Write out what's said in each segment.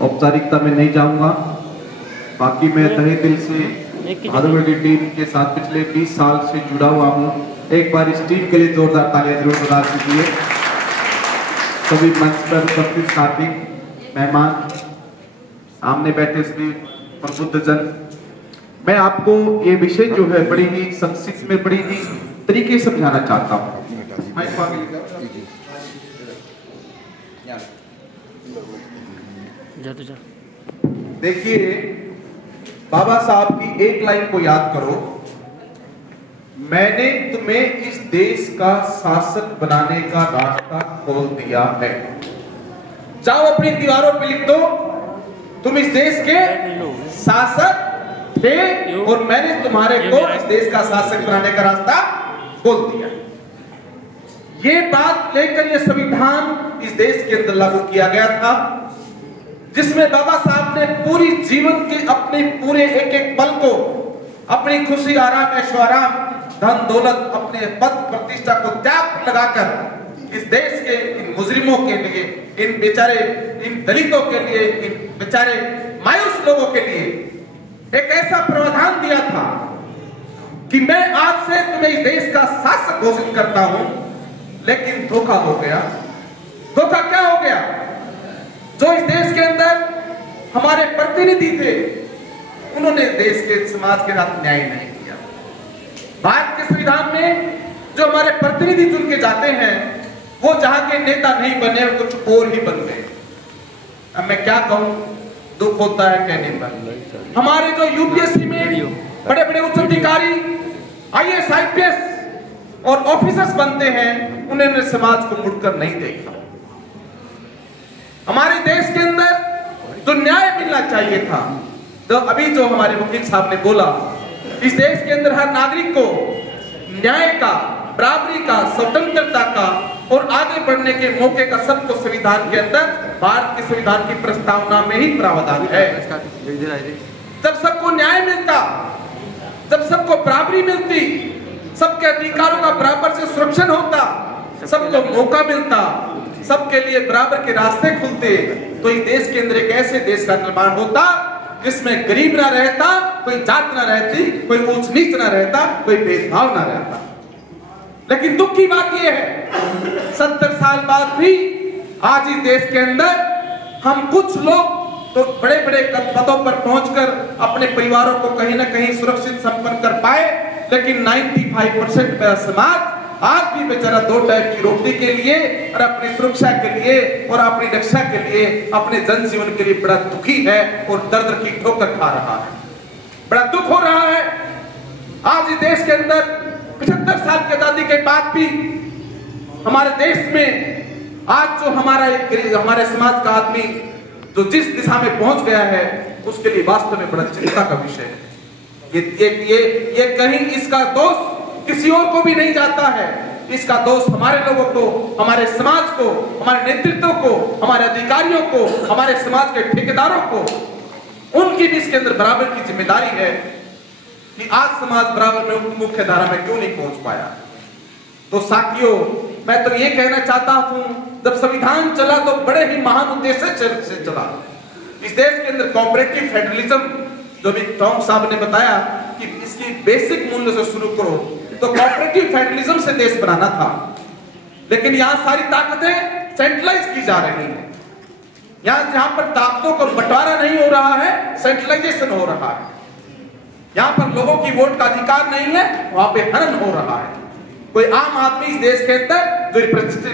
औपचारिकता में नहीं जाऊंगा। बाकी मैं तहे दिल से भादुड़ी टीम के साथ पिछले 20 साल से जुड़ा हुआ हूँ। एक बार इस टीम के लिए जोरदार तालियां जरूर बजा दीजिए। सभी मंच पर उपस्थित साथी, मेहमान, सामने बैठे सभी प्रबुद्धजन, मैं आपको ये विषय जो है बड़ी ही संक्षिप्त में बड़ी ही तरीके से समझाना चाहता हूँ। देखिए, बाबा साहब की एक लाइन को याद करो, मैंने तुम्हें इस देश का शासक बनाने का रास्ता खोल दिया है। जाओ अपनी दीवारों पे लिख दो, तुम इस देश के शासक थे और मैंने तुम्हारे को इस देश का शासक बनाने का रास्ता खोल दिया। ये बात लेकर ये संविधान इस देश के अंदर लागू किया गया था, जिसमें बाबा साहब ने पूरी जीवन के अपने पूरे एक एक पल को, अपनी खुशी, आराम, ऐशो आराम, धन दौलत, अपने पद प्रतिष्ठा को त्याग लगाकर इस देश के इन मुजरिमों के लिए, इन बेचारे, इन दलितों के लिए, इन बेचारे मायूस लोगों के लिए एक ऐसा प्रावधान दिया था कि मैं आज से तुम्हें इस देश का शासक घोषित करता हूं। लेकिन धोखा हो गया। धोखा क्या हो गया? जो इस देश के अंदर हमारे प्रतिनिधि थे, उन्होंने देश के समाज के साथ न्याय नहीं किया। भारत के संविधान में जो हमारे प्रतिनिधि चुन के जाते हैं, वो जहां के नेता नहीं बने, कुछ और ही बन गए। अब मैं क्या कहूं, दुख होता है कहने पर। हमारे जो यूपीएससी में बड़े बड़े उच्च अधिकारी, आईएएस, आईपीएस और ऑफिसर्स बनते हैं, उन्होंने समाज को मुड़कर नहीं देखा। हमारे देश के अंदर जो न्याय मिलना चाहिए था, तो अभी जो हमारे वकील साहब ने बोला, इस देश के अंदर हर नागरिक को न्याय का, बराबरी का, स्वतंत्रता का और आगे बढ़ने के मौके का सबको संविधान के अंदर, भारत के संविधान की प्रस्तावना में ही प्रावधान है। जब सबको न्याय मिलता, जब सबको बराबरी मिलती, सबके अधिकारों का बराबर से सुरक्षण होता, सबको मौका मिलता, सबके लिए बराबर के रास्ते खुलते, तो इस देश के अंदर एक ऐसे देश का निर्माण होता जिसमें गरीब ना रहता, कोई जात ना रहती, कोई ऊंच नीच ना रहता, कोई भेदभाव ना रहता। लेकिन दुख की बात यह है, 70 साल बाद भी आज इस देश के अंदर हम कुछ लोग तो बड़े बड़े पदों पर पहुंचकर अपने परिवारों को कहीं ना कहीं सुरक्षित संपन्न कर पाए, लेकिन 95% मेरा समाज आज भी बेचारा 2 टाइम की रोटी के लिए और अपनी सुरक्षा के लिए और अपनी रक्षा के लिए, अपने जनजीवन के लिए बड़ा दुखी है और दर्द की ठोकर खा रहा है। बड़ा दुख हो रहा है। आज इस देश के अंदर 75 साल की आजादी के बाद भी हमारे देश में आज जो हमारे समाज का आदमी जो जिस दिशा में पहुंच गया है, उसके लिए वास्तव में बड़ा चिंता का विषय है। ये कहीं इसका दोष किसी और को भी नहीं जाता है। इसका दोष हमारे लोगों को, हमारे समाज को, हमारे नेतृत्व को, हमारे अधिकारियों को, हमारे समाज के ठेकेदारों को, उनकी भी इसके अंदर बराबर की जिम्मेदारी है कि आज समाज बराबर में मुख्य धारा में क्यों नहीं पहुंच पाया। तो साथियों, मैं तो ये कहना चाहता हूं, जब संविधान चला तो बड़े ही महान उद्देश्य से चला। इस देश के अंदर कोऑपरेटिव फेडरलिज्म, जो भी टॉम साहब ने बताया कि इसकी बेसिक मूल्य से शुरू करो, तो कोऑपरेटिव फेडरलिज्म से देश बनाना था। लेकिन यहाँ सारी ताकतें सेंट्रलाइज की जा रही हैं। जहां पर ताकतों को बंटवारा नहीं हो रहा है, सेंट्रलाइजेशन हो रहा है। यहाँ पर लोगों की वोट का अधिकार नहीं है, वहां पे हनन हो रहा है। कोई आम आदमी इस देश के अंदर जो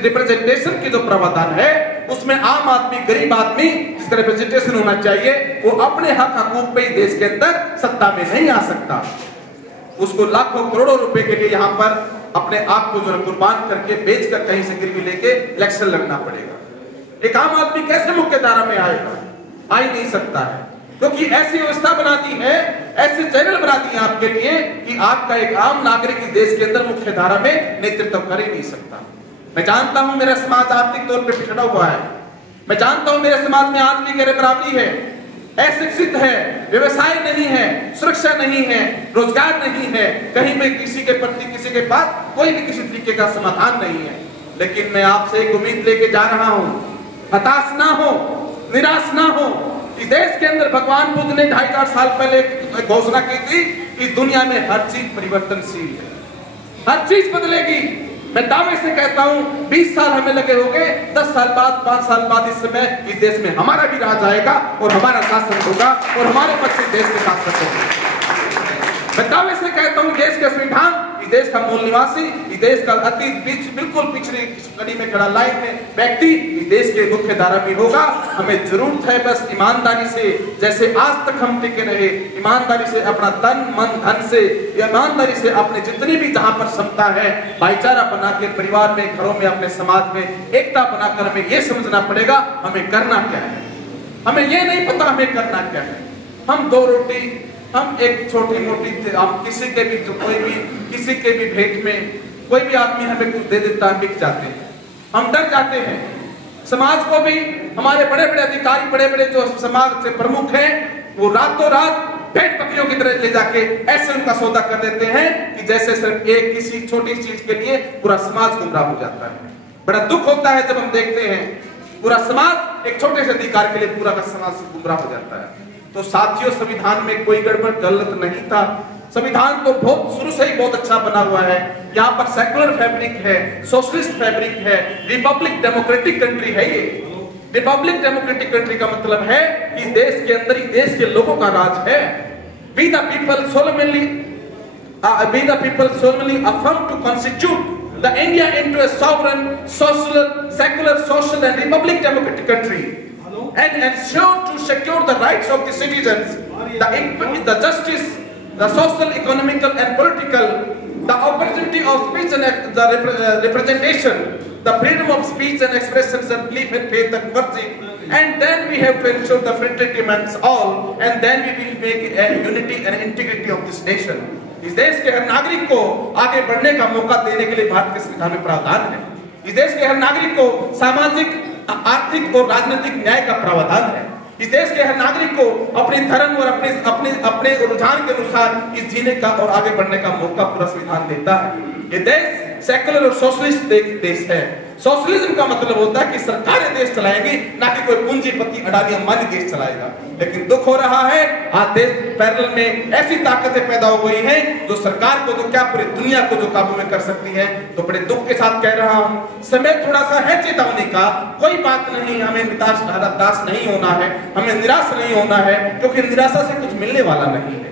रिप्रेजेंटेशन की जो प्रावधान है, उसमें आम आदमी, गरीब आदमी जिसका रिप्रेजेंटेशन होना चाहिए, वो अपने हक हकूक पे देश के अंदर सत्ता में नहीं आ सकता। उसको लाखों करोड़ों रुपए के लिए यहाँ पर अपने आप को जो कुर्बान करके, बेचकर कहीं से गिरवी लेके इलेक्शन लड़ना पड़ेगा। एक आम आदमी कैसे मुख्य धारा में आएगा? आ ही नहीं सकता है, क्योंकि ऐसी व्यवस्था बना दी है, ऐसे चैनल बना दिए आपके लिए कि आपका एक आम नागरिक इस देश के अंदर मुख्य धारा में नेतृत्व कर ही नहीं सकता। मैं जानता हूं मेरा समाज आर्थिक तौर पर पिछड़ा हुआ है, मैं जानता हूं मेरे समाज में आज भी गैर बराबरी है, अशिक्षित है, व्यवसाय नहीं है, सुरक्षा नहीं है, रोजगार नहीं है, कहीं में किसी के प्रति किसी के पास कोई भी किसी तरीके का समाधान नहीं है। लेकिन मैं आपसे एक उम्मीद लेके जा रहा हूं, हताश ना हो, निराश ना हो, इस देश के अंदर भगवान बुद्ध ने 2500 साल पहले घोषणा की थी कि दुनिया में हर चीज परिवर्तनशील है, हर चीज बदलेगी। मैं दावे से कहता हूं 20 साल हमें लगे होंगे, 10 साल बाद 5 साल बाद इस समय इस देश में हमारा भी राज आएगा और हमारा शासन होगा और हमारे बच्चे देश के साथ रखेंगे। मैं दावे से कहता हूं देश का संविधान, इस देश का मूल निवासी, इस देश का बिल्कुल पिछड़ी कड़ी में खड़ा लाइन में व्यक्ति इस देश के मुख्य धारा में होगा। हमें जरूरत है बस ईमानदारी से, जैसे आज तक हम टिके रहे, ईमानदारी से अपना तन मन धन से, ईमानदारी से अपने जितनी भी जहां पर क्षमता है भाईचारा बना के परिवार में, घरों में, अपने समाज में एकता बनाकर हमें यह समझना पड़ेगा हमें करना क्या है। हमें यह नहीं पता हमें करना क्या है। हम 2 रोटी, हम एक छोटी मोटी, हम किसी के भी किसी के भी भेंट में कोई भी आदमी हमें कुछ दे देता है, बिक जाते हैं, हम डर जाते हैं। समाज को भी हमारे बड़े बड़े अधिकारी, बड़े बड़े जो समाज से प्रमुख हैं, वो रातों रात भेड़ बकरियों की तरह ले जाके ऐसे उनका सौदा कर देते हैं कि जैसे सिर्फ एक किसी छोटी चीज के लिए पूरा समाज गुमराह हो जाता है। बड़ा दुख होता है जब हम देखते हैं पूरा समाज एक छोटे से अधिकार के लिए पूरा का समाज गुमराह हो जाता है। तो साथियों, संविधान में कोई गड़बड़ गलत नहीं था। संविधान तो बहुत शुरू से ही बहुत अच्छा बना हुआ है। यहाँ पर सेकुलर फैब्रिक है, सोशलिस्ट फैब्रिक है, रिपब्लिक डेमोक्रेटिक कंट्री है। ये रिपब्लिक डेमोक्रेटिक कंट्री का मतलब है कि देश के अंदर ही देश के लोगों का राज है। We the people solemnly affirm to constitute the India into a sovereign, secular, social and republic democratic country, and ensure to secure the rights of the citizens, the justice, the social, economical and political, the opportunity of speech and the representation, the freedom of speech and expressions and belief and faith and worship, and then we have to ensure the fraternity amongst all, and then we will make a unity and integrity of this nation. इस देश के हर नागरिक को आगे बढ़ने का मौका देने के लिए भारत के संविधान में प्रावधान है। इस देश के हर नागरिक को सामाजिक, आर्थिक और राजनीतिक न्याय का प्रावधान है। इस देश के हर नागरिक को अपने धर्म और अपने रुझान के अनुसार इस जीने का और आगे बढ़ने का मौका पूरा संविधान देता है। ये देश सेकुलर और सोशलिस्ट देश है। सोशलिज्म का मतलब होता है कि सरकारें देश चलाएंगी, ना कि कोई पूंजीपति अडानी अंबानी देश चलाएगा। लेकिन दुख हो रहा है आज देश पैरेलल में ऐसी ताकतें पैदा हो गई हैं जो सरकार को तो क्या पूरी दुनिया को जो काबू में कर सकती है। तो बड़े दुख के साथ कह रहा हूं, समय थोड़ा सा है चेतावनी का, कोई बात नहीं, हमें निराश नहीं होना है, हमें निराश नहीं होना है, क्योंकि निराशा से कुछ मिलने वाला नहीं है,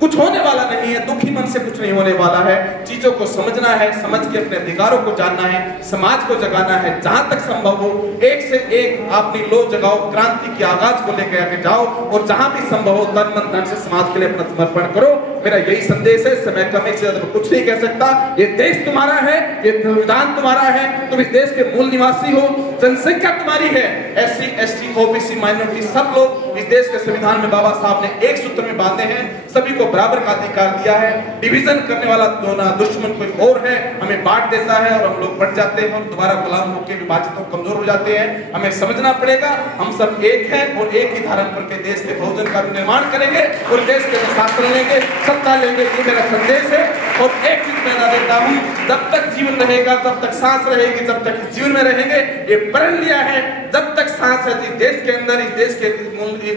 कुछ होने वाला नहीं है, दुखी मन से कुछ नहीं होने वाला है। चीजों को समझना है, समझ के अपने अधिकारों को जानना है, समाज को जगाना है, जहां तक संभव हो एक से एक अपनी लो जगाओ, क्रांति के आगाज को लेकर आगे जाओ और जहां भी संभव हो तन मन धन से समाज के लिए अपना समर्पण करो। मेरा यही संदेश है। समय कम से ज्यादा कुछ नहीं कह सकता। ये देश तुम्हारा है, ये संविधान तुम्हारा है, तुम इस देश के मूल निवासी हो, जनसंख्या तुम्हारी है। SC, ST, OBC, माइनॉरिटी सब लोग इस देश के संविधान में बाबा साहब ने एक सूत्र में बांधे हैं, सभी को बराबर का अधिकार दिया है। डिवीजन करने वाला जो ना दुश्मन कोई और है, हमें बांट देता है और हम लोग बढ़ जाते हैं और दोबारा गुलाम होकर विभाजित हो कमजोर हो जाते हैं। हमें समझना पड़ेगा हम सब एक हैं और एक ही धारा पर के देश के बहुजन का निर्माण करेंगे और देश के शासन लेंगे, सत्ता लेंगे। ये मेरा संदेश है। और एक चीज मैं बता देता हूं, जब तक जीवन रहेगा, जब तक सांस रहेगी, जब तक जीवन में रहेंगे, ये प्रण लिया है, जब तक सांस है इस देश के अंदर, इस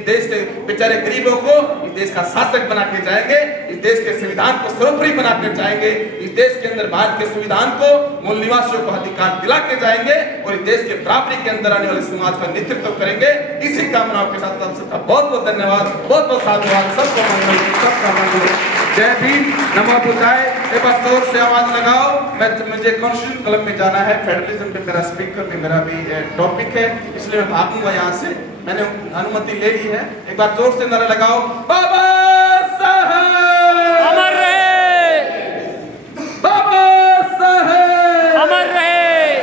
देश के बेचारे गरीबों को इस देश का शासक बना के जाएंगे, इस देश के संविधान को सर्वोपरि बना कर जाएंगे, इस देश के अंदर भारत के संविधान को मूल निवासियों को अधिकार दिला के जाएंगे और इस देश के बराबरी के अंदर आने वाले समाज का नेतृत्व करेंगे। इसी कामनाओं के साथ आप सबका बहुत बहुत धन्यवाद, बहुत बहुत साधुवाद, सबका मंगल, सबका मंगल। जय भीम, नमो बुद्धाय। एक बार जोर से आवाज लगाओ। मुझे कॉन्स्टिट्यूशन क्लब में जाना है, फेडरलिज्म पे मेरा स्पीकर में मेरा भी टॉपिक है, इसलिए मैं भागूंगा यहाँ से, मैंने अनुमति ले ली है। एक बार जोर से नारा लगाओ, बाबा साहब अमर रहे, बाबा साहब अमर रहे।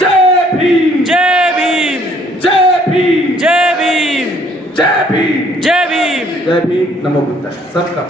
जय भीम, जय भीम, जय भीम, जय भीम, जय भीम, जय भीम, जय भीम। नमो बुद्धाय। सबका